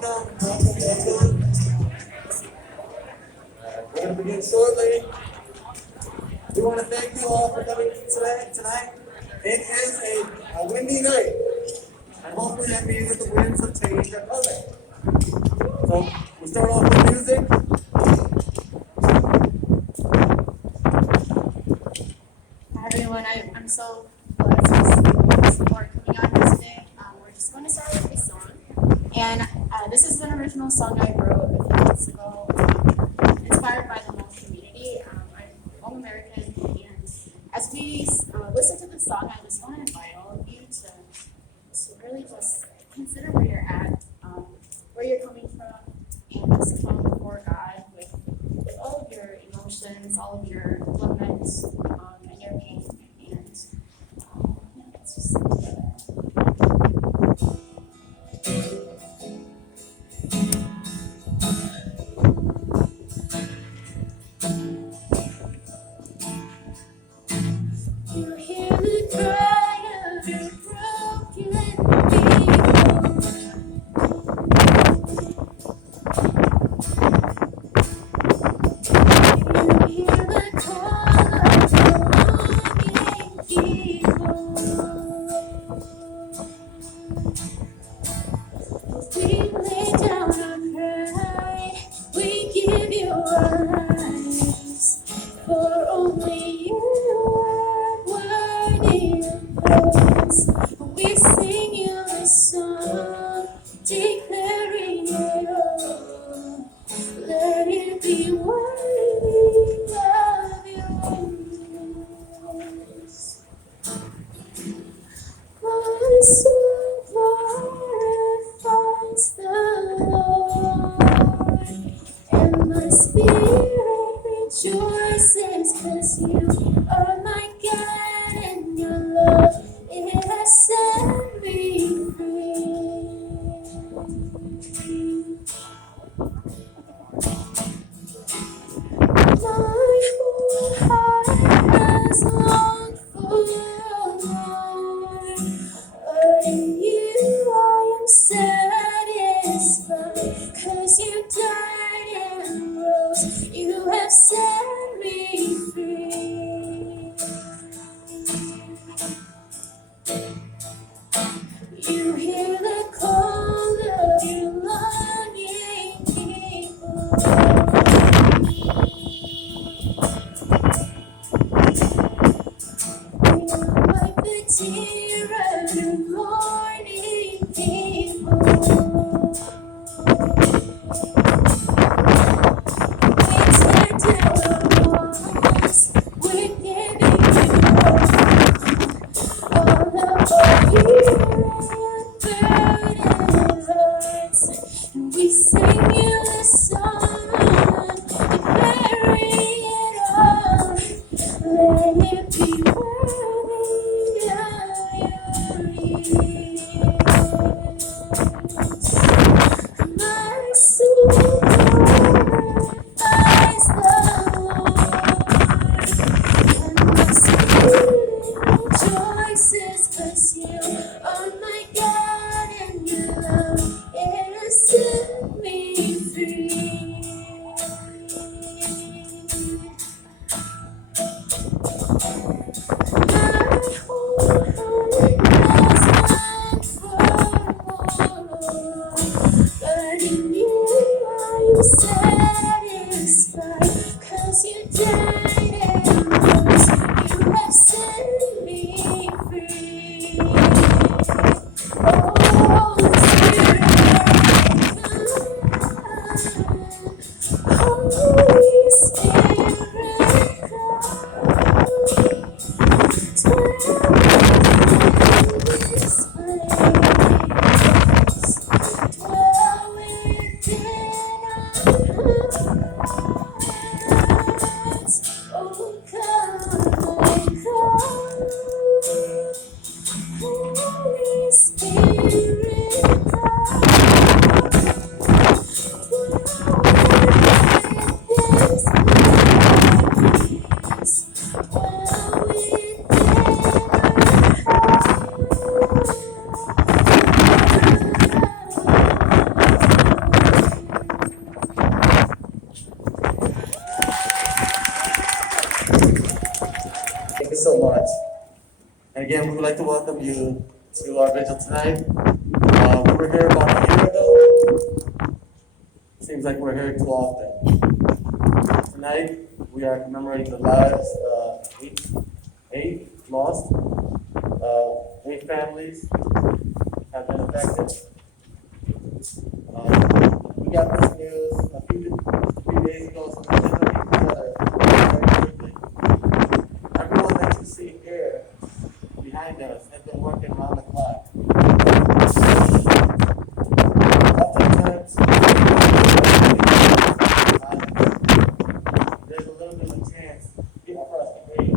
Welcome. We're going to begin shortly. We want to thank you all for coming tonight. It is a windy night, and hopefully that means that the winds of change are coming. So we start off with music. Hi everyone, I'm so blessed to see all the support coming out here today. We're just going to start with this song. And this is an original song I wrote a few months ago, inspired by the Hmong community. I'm Hmong American, and as we listen to the song, I just want to invite all of you to really just consider where you're at, where you're coming from, and just come before God with all of your emotions, all of your laments, and your pain, and let's just sing together. You hear the cry of your broken people. You hear the call of your longing people. We lay down our pride, we give you our lives, for only you are worthy of praise. We sing you a song, declaring it all. Let it be worthy of your voice. My soul glorifies the Lord, and my spirit rejoices, 'cause you are my God, and your love, it has set me free. My whole heart has longed for more, but in you I am satisfied, 'cause you died and rose, you have set me free. You hear the call of your longing people. Wipe the tear of your mourning people. We tear down our walls, we're giving you all of our fear and burdened hearts. And we sing you a song, declaring it all. Let it be worthy of your use. My soul glorifies the Lord, and my spirit rejoices, 'cause you are my God, and like to welcome you to our vigil tonight. We were here about a year ago. Seems like we're here too often. Tonight, we are commemorating the lives of eight lost, 8 families have been affected. We got this news a few days ago, so we're going to be together very quickly. Everyone that you see here behind us has been working around the clock. Oftentimes, there's a little bit of a chance for us to breathe,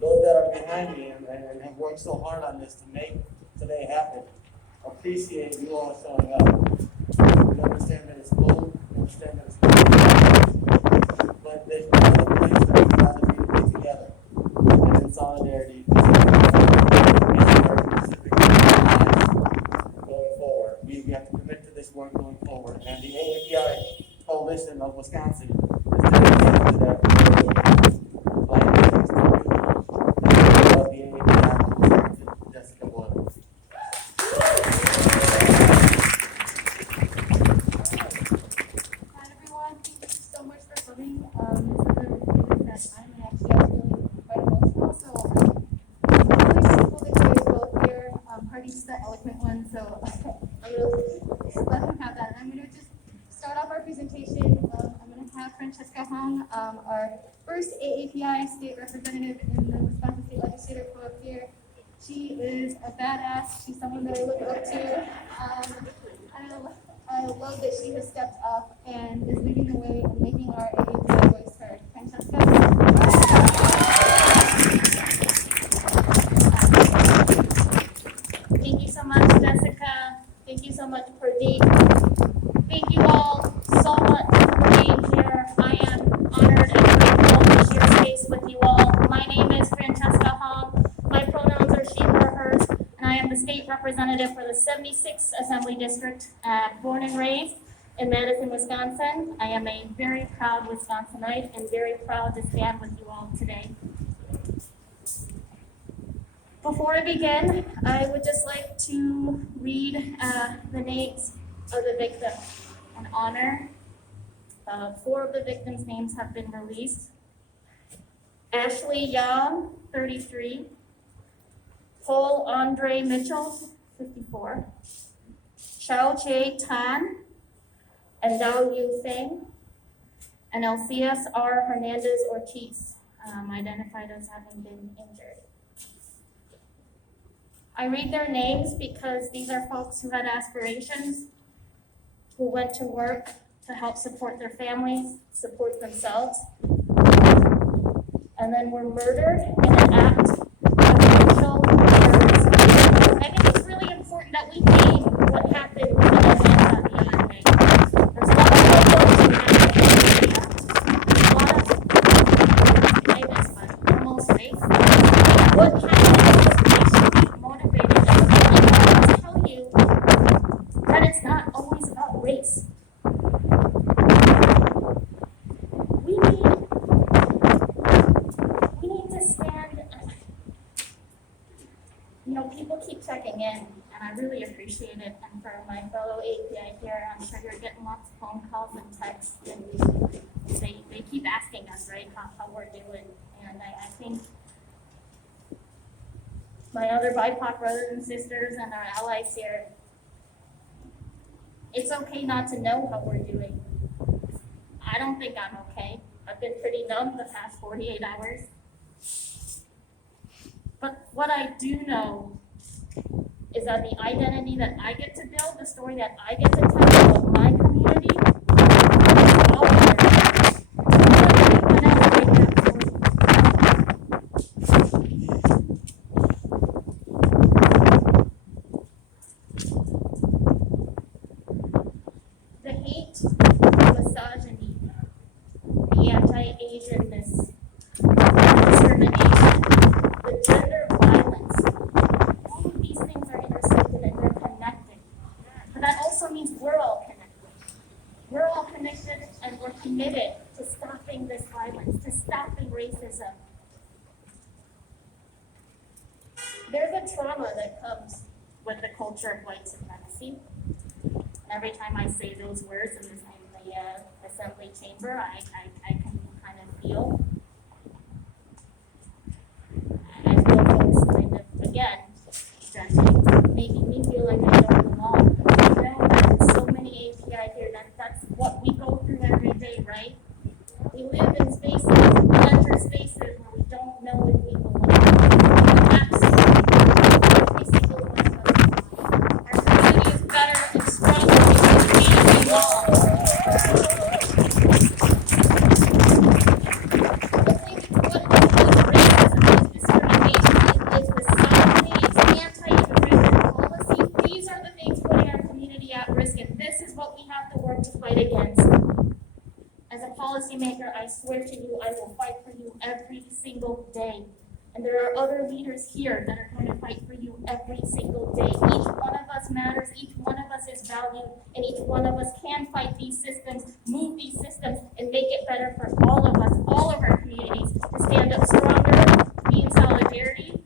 those that are behind me and have worked so hard on this to make today happen, appreciate you all showing up. We understand that it's cold, we understand that it's cold, but there's no other place that we'd rather be together and in solidarity going forward. We have to commit to this work going forward, and the AAPI Coalition of Wisconsin is dedicated to that. Our first AAPI state representative in the Wisconsin State Legislature for up here. She is a badass. She's someone that I look up to. I love that she has stepped up and is leading the way and making our AAPI voice heard. Francesca. Thank you so much, Jessica. Thank you so much, Pradeep. Thank you all so much for being here. I am honored and grateful to share space with you all. My name is Francesca Hong. My pronouns are she, her, hers, and I am the state representative for the 76th Assembly District, born and raised in Madison, Wisconsin. I am a very proud Wisconsinite and very proud to stand with you all today. Before I begin, I would just like to read the names of the victims in honor. 4 of the victims' names have been released. Ashley Young, 33. Paul Andre Mitchell, 54. Xiao Che Tan and Dao Yu Feng. And Alcias R. Hernandez Ortiz, identified as having been injured. I read their names because these are folks who had aspirations, who went to work to help support their families, support themselves, and then were murdered in an act of racial terrorism. I think it's really important that we name what happened with the events on the other day. There's a lot of photos we have in the media, a lot of famous, but almost fake. What happened was racially motivated, and I want to tell you that it's not always about race. We need to stand, people keep checking in, and I really appreciate it. And for my fellow API here, I'm sure you're getting lots of phone calls and texts, and they keep asking us, right, how we're doing. And I think my other BIPOC brothers and sisters and our allies here, it's okay not to know how we're doing. I don't think I'm okay. I've been pretty numb the past 48 hours. But what I do know is that the identity that I get to build, the story that I get to tell about my community, is all ours. Anyone else write that for you. The hate, the misogyny, the anti-Asianness, the discrimination, the gender violence, committed to stopping this violence, to stopping racism. There's a trauma that comes with the culture of white supremacy. Every time I say those words in the assembly chamber, I can kind of feel. I feel folks kind of, again, judging, making me feel like I don't belong. There's so many API here, that's what we go through every day, right? We live in spaces, we enter spaces where we don't know if we belong. Absolutely, every single one of us. Our community is better and stronger because we belong. I think what is racism, is discrimination, is misogyny, is anti-immigrant policy. These are the things putting our community at risk, and this is what we have to work to fight against. As a policymaker, I swear to you, I will fight for you every single day. And there are other leaders here that are going to fight for you every single day. Each one of us matters, each one of us is valued, and each one of us can fight these systems, move these systems, and make it better for all of us, all of our communities, to stand up stronger, be in solidarity.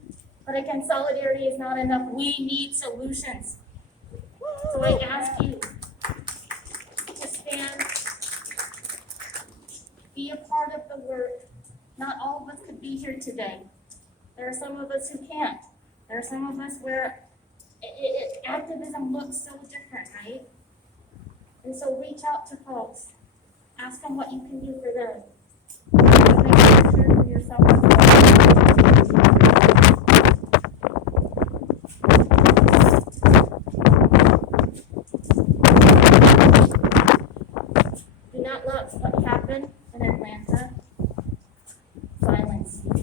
But again, solidarity is not enough. We need solutions. So I ask you to stand, be a part of the work. Not all of us could be here today. There are some of us who can't. There are some of us where activism looks so different, right? And so reach out to folks. Ask them what you can do for them. Make sure to share for yourself as well. Do not let what happened in Atlanta silence you.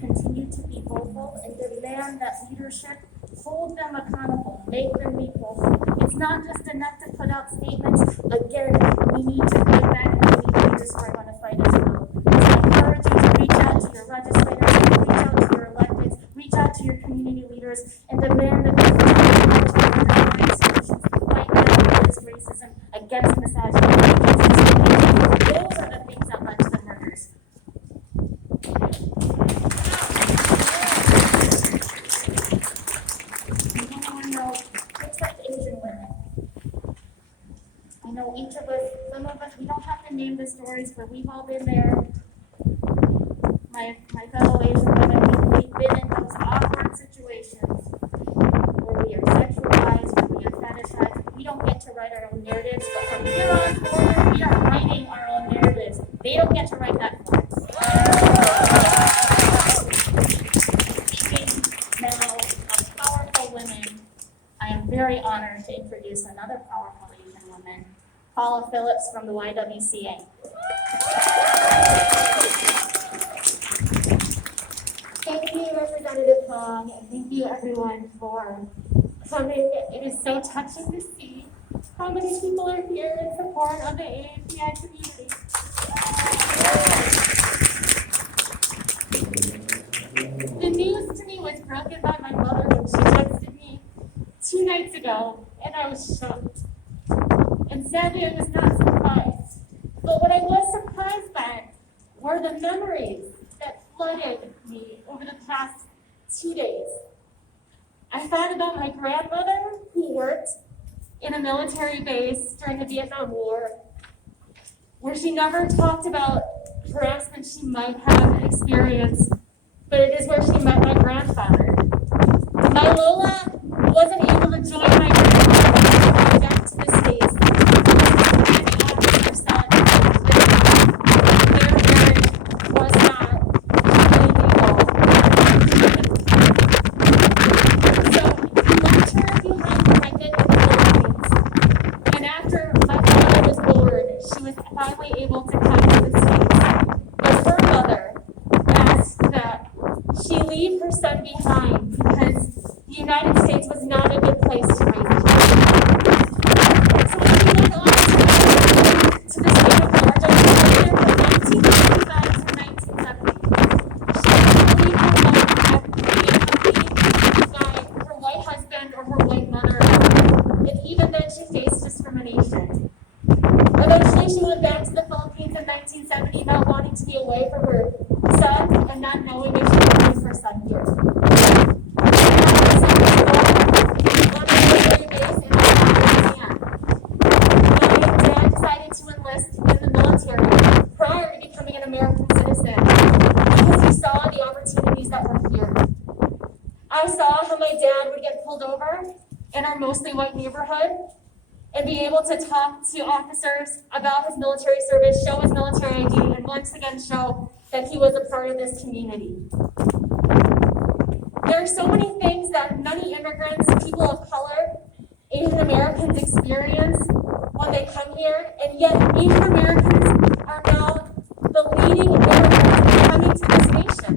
Continue to be vocal and demand that leadership hold them accountable, make them be vocal. It's not just enough to put out statements. Again, we need to fight back, and we need leaders who are going to fight as well. So I encourage you to reach out to your legislators, reach out to your electeds, reach out to your community leaders, and demand that they find solutions to fight back against racism, against misogyny, against discrimination. Those are the things that led to the murders. Except Asian women. I know each of us, some of us, we don't have to name the stories, but we've all been there. My fellow Asian women, we've been in those awkward situations where we are sexualized, where we are fetishized. We don't get to write our own narratives, but from here on forward, we are writing our own narratives. They don't get to write that for us. Speaking now of powerful women, I am very honored to introduce another powerful Asian woman, Paula Phillips from the YWCA. Thank you, Representative Hong, and thank you everyone for coming. It is so touching to see how many people are here in support of the AAPI community. The news to me was broken by my mother when she texted me 2 nights ago, and I was shocked. And sadly, I was not surprised. But what I was surprised by were the memories that flooded me over the past 2 days. I thought about my grandmother who worked in a military base during the Vietnam War, where she never talked about harassment she might have experienced, but it is where she met my grandfather. My Lola wasn't able to join my grandfather back to the States. The officer said that their marriage was not illegal. So he left her behind pregnant in the Philippines. And after my father was born, she was finally able to come to the States. But her mother asked that she leave her son behind because the United States was not a good place to raise a child. So when she went on to the state of Georgia, she lived there from 1955 to 1970. She didn't leave her home by her white husband or her white mother. And even then she faced discrimination. Eventually she went back to the Philippines 1970 not wanting to be away from her son and not knowing if she could raise her son here. On a military base in Afghanistan. My dad decided to enlist in the military prior to becoming an American citizen because he saw the opportunities that were here. I saw how my dad would get pulled over in our mostly white neighborhood and be able to talk to officers about his military service, show his military ID, and once again show that he was a part of this community. There are so many things that many immigrants, people of color, Asian Americans experience when they come here, and yet Asian Americans are now the leading immigrants coming to this nation.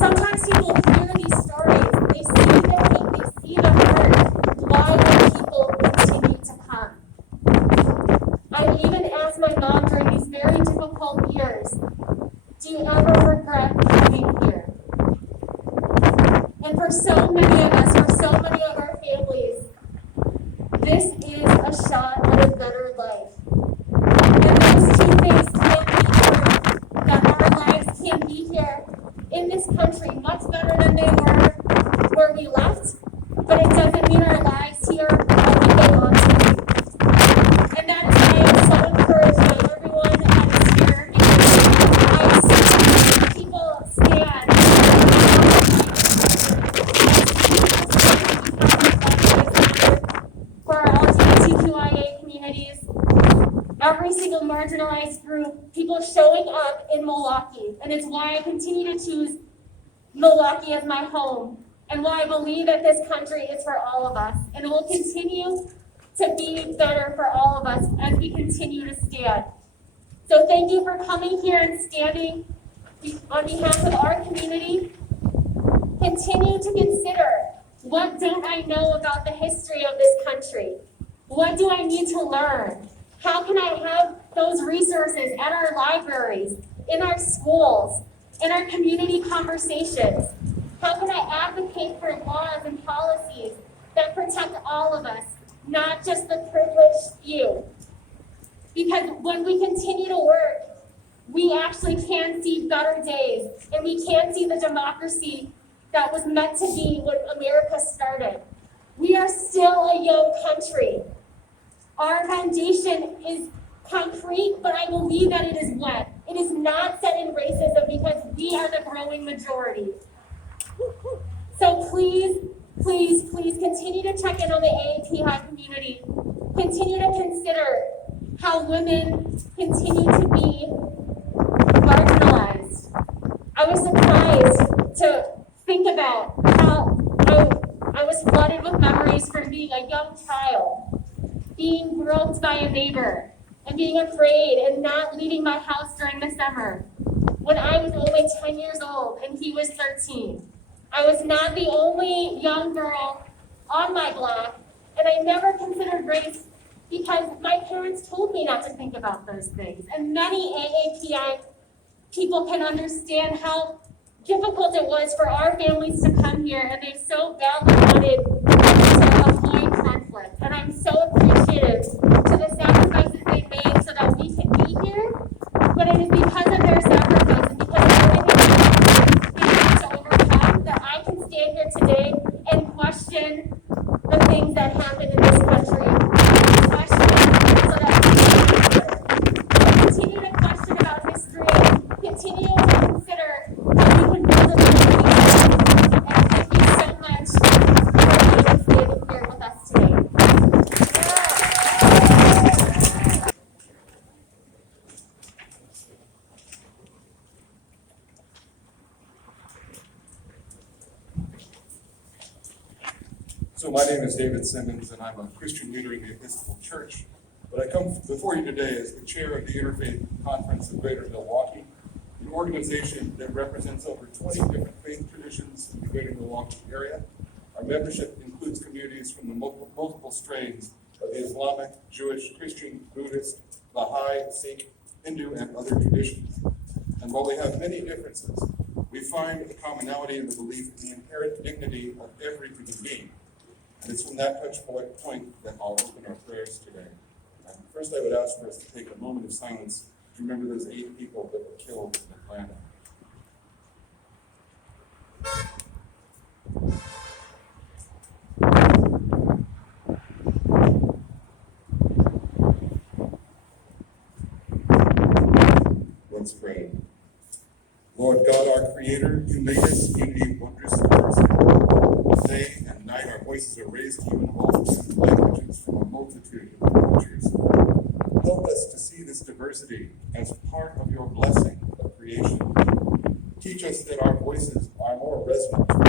Sometimes people hear these stories, they see the hate, they see the hurt. Why do people continue to come? I've even asked my mom during these very difficult years, do you ever regret coming here? And for so many of us, for so many of our families, this is a shot at a better life. And those two things can't be true, that our lives can be here in this country much better than they were where we left, but it doesn't mean our lives here are what they ought to be. And that is why I'm so encouraged by everyone that is here, because I see people stand for our LGBTQIA communities, every single marginalized group, people showing up in Milwaukee. And it's why I continue to choose Milwaukee as my home, and why I believe that this country is for all of us. And it will continue to be better for all of us as we continue to stand. So thank you for coming here and standing on behalf of our community. Continue to consider, what don't I know about the history of this country? What do I need to learn? How can I have those resources at our libraries, in our schools, in our community conversations? How can I advocate for laws and policies that protect all of us, not just the privileged few? Because when we continue to work, we actually can see better days, and we can see the democracy that was meant to be when America started. We are still a young country. Our foundation is concrete, but I believe that it is wet. It is not set in racism because we are the growing majority. So please, please, please continue to check in on the AAPI community. Continue to consider how women continue to be marginalized. I was surprised to think about how I was flooded with memories from being a young child, being groped by a neighbor, and being afraid and not leaving my house during the summer when I was only 10 years old and he was 13. I was not the only young girl on my block, and I never considered race because my parents told me not to think about those things. And many AAPI people can understand how difficult it was for our families to come here, and they so badly wanted to avoid conflict. And I'm so appreciative to the sacrifices they made so that we can be here, but it is because of their sacrifice and because of everything they had to overcome that I can stand here today and question the things that happened in this country. Question so that we can be here. Continue to question about history. Continue to consider how we can build a better future. And thank you so much for standing here with us today. So my name is David Simmons, and I'm a Christian leader in the Episcopal Church. But I come before you today as the chair of the Interfaith Conference of Greater Milwaukee, an organization that represents over 20 different faith traditions in the Greater Milwaukee area. Our membership includes communities from the multiple strains of the Islamic, Jewish, Christian, Buddhist, Baha'i, Sikh, Hindu, and other traditions. And while we have many differences, we find a commonality in the belief in the inherent dignity of every human being. And it's from that touch point that I'll open our prayers today. First, I would ask for us to take a moment of silence to remember those 8 people that were killed in Atlanta. Let's pray. Lord God, our Creator, you made us unity of wondrous diversity. Day and night our voices are raised to you in multitude languages from a multitude of cultures. Help us to see this diversity as part of your blessing of creation. Teach us that our voices are more resonant to our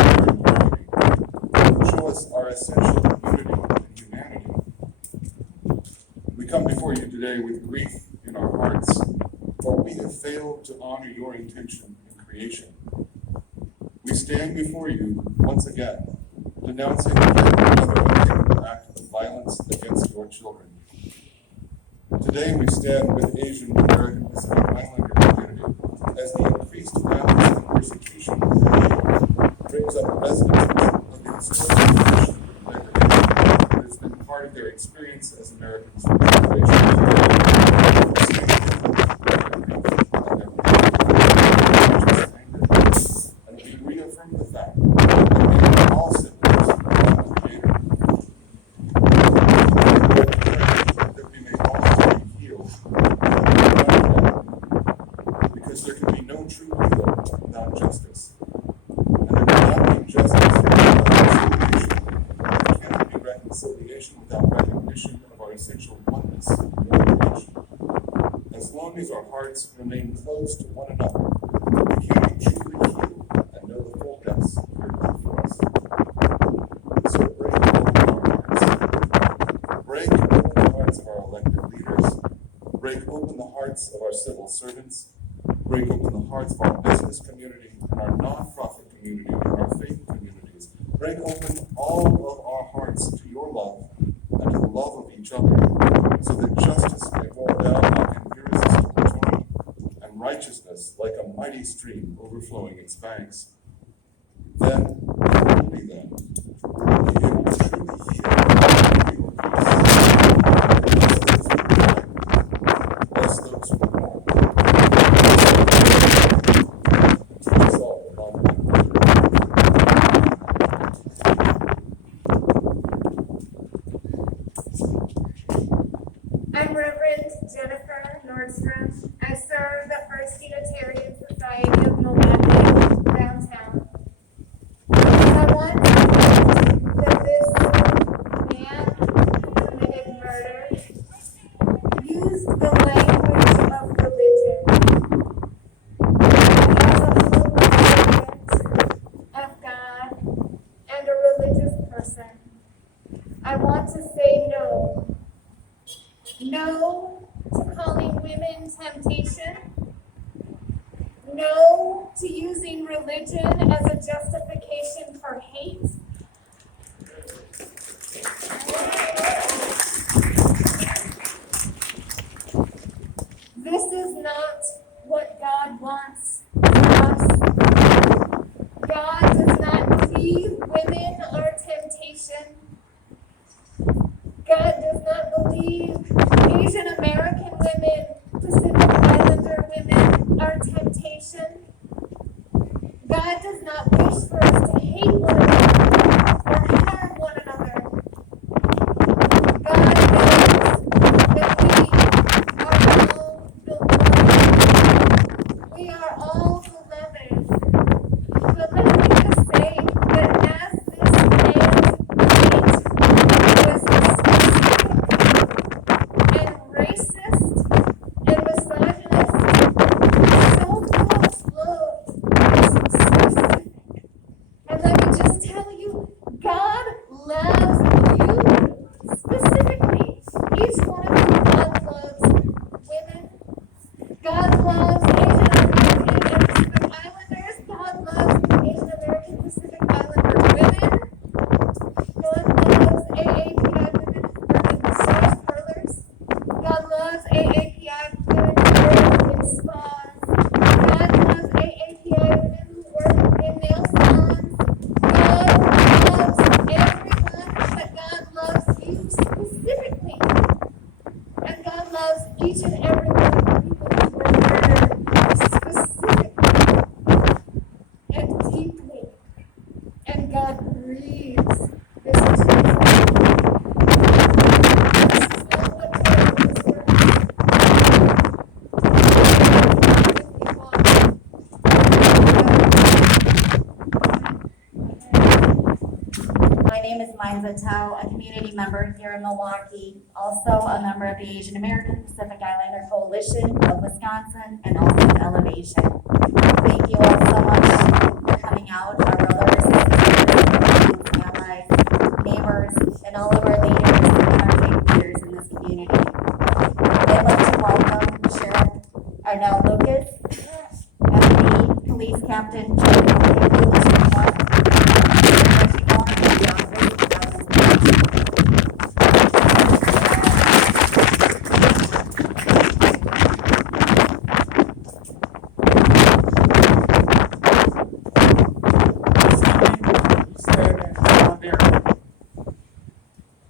community. Show us our essential unity and humanity. We come before you today with grief in our hearts, for we have failed to honor your intention in creation. We stand before you once again, denouncing yet another unthinkable act of violence against your children. Today we stand with Asian American Pacific Islander community as the increased violence and persecution brings up resonances of the historical condition of degradation that has been part of their experience as Americans for generations. And we reaffirm the fact that we are all siblings of our Creator. That we may all be healed, because there can be no true healing without justice. And there cannot be justice without reconciliation. There cannot be reconciliation without recognition of our essential oneness in your creation. As long as our hearts remain close to one another, we can be truly healed and know the full depths of your love for us. So break open our hearts. Break open the hearts of our elected leaders. Break open the hearts of our civil servants. Break open the hearts of our business community and our nonprofit community and our faith communities. Break open all of our hearts to your love and to the love of each other, so that justice may roll down like an irresistible torrent, and righteousness like a mighty stream overflowing its banks. Then, and only then, will we be able to truly heal and feel peace. Bless those who mourn. Teach us all to love and I'm Reverend Jennifer Nordstrom. I serve the First Unitarian Society of Milwaukee downtown. I want to note that this man who committed murder used the language of religion as a humble servant of God and a religious person. I want to say no. No to calling women temptation. No to using religion as a justification for hate. This is not what God wants for us. God does not believe women are temptation. God does not believe Asian American women, Pacific Islander women are temptation. God does not wish for us to hate one another or harm one another. God knows that we are all beloved. We are all beloved. But let me just say that as this man's hate was specific and racist and misogynist, so God's love is specific. And let me just tell Tao, a community member here in Milwaukee, also a member of the Asian American Pacific Islander Coalition of Wisconsin, and also of Elevation. Thank you all so much for coming out, our brothers, sisters, allies, neighbors, and all of our leaders and our faith leaders in this community. I'd like to welcome Sheriff Arnell Lucas and the Police Captain Joe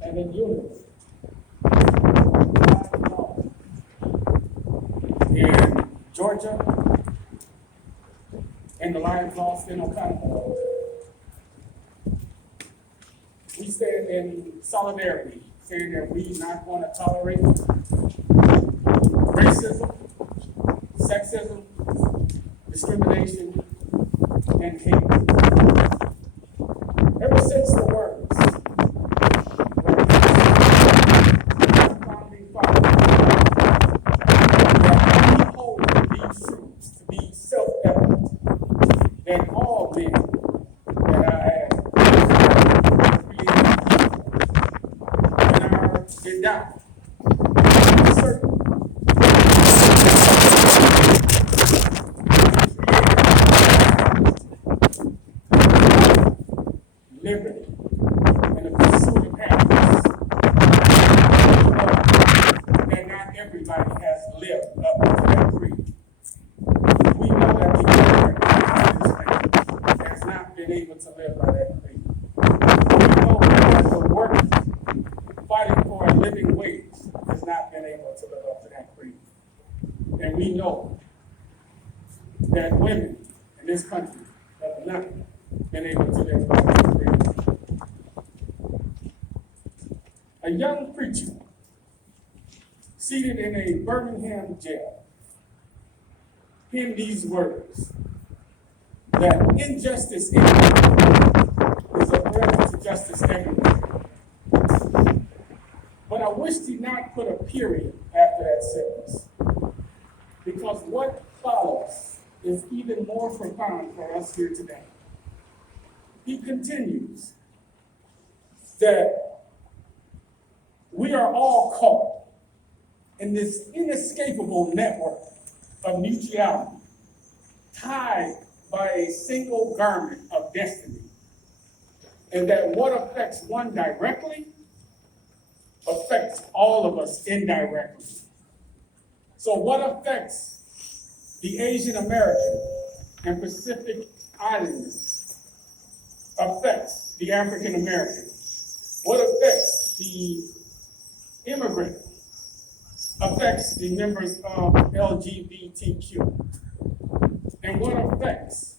and in unity. In Georgia, in the Lions lost in O'Connell, we stand in solidarity, saying that we not going to tolerate racism, sexism, discrimination, and hate. Ever since the words founding fathers that we hold these truths to be self-evident, that all men that are created and are endowed with certain liberty and the pursuit of happiness. And not everybody has lived up to that creed. We know that the American has not been able to live by that creed. We know that the workers fighting for a living wage has not been able to live up to that creed. And we know that women in this country have not been able to live by that creed. A young preacher seated in a Birmingham jail penned these words, that injustice anywhere is a threat to justice everywhere. But I wish he not put a period after that sentence, because what follows is even more profound for us here today. He continues that we are all caught in this inescapable network of mutuality, tied by a single garment of destiny, and that what affects one directly affects all of us indirectly. So what affects the Asian American and Pacific Islanders affects the African American. What affects the immigrant affects the members of LGBTQ. And what affects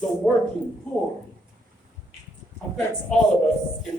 the working poor affects all of us in